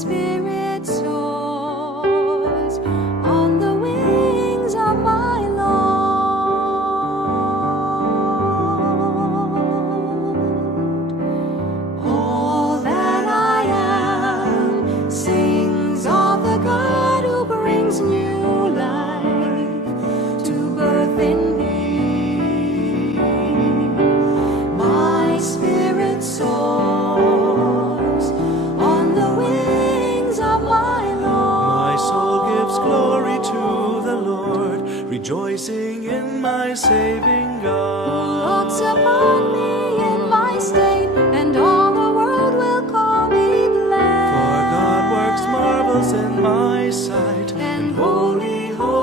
spirit soars on the wings of my Lord. All that I am sings of the God who brings new life to birth in me. My spirit soars on the wings of my Lord. My soul gives glory to the Lord, rejoicing in my saving God. Looks upon me in my state, and all the world will call me blessed. For God works marvels in my sight, and holy, holy